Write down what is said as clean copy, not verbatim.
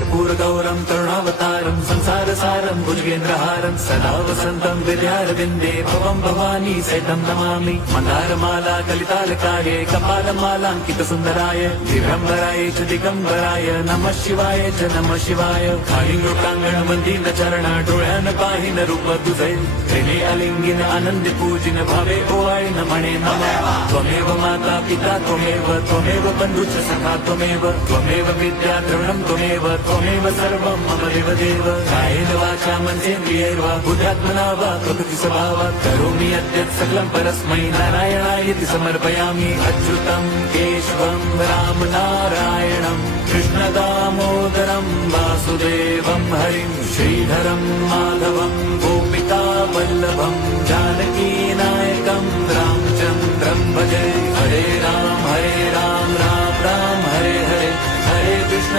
कर्पूरगौरं करुणावतारं संसारसारं भुजगेन्द्रहारं सदा वसन्तं विद्यारविन्दे भवं भवानी सहितं नमामि। मन्दारमाला कलितालकाये कपालमालाङ्कितसुन्दराय दिगम्बराय च दिगम्बराय नमः शिवाय च नमः शिवाय। काळिंगोटांगण चरण डोळ्यान पाहिन रूप तुझे प्रेमे अलिंगिन आनंदी पूजिन भावे ओवाळीन म्हणे नमः। त्वमेव माता पिता त्वमेव बंधुश्च सखा त्वमेव विद्या द्रविणं त्वमेव सर्वं मम देवदेव। कायेन वाचा मनसेन्द्रियैर्वा बुद्ध्यात्मना वा प्रकृति स्वभावात् करोमि यद्यत् सकलं परस्मै नारायणायति समर्पयामि। अच्युतं केशवं राम नारायणं कृष्णदामोदरं वासुदेवं हरिं श्रीधरं माधवं गोपिका वल्लभं जानकीनायकं रामचन्द्रं भजे। हरे राम राम राम हरे हरे, हरे कृष्ण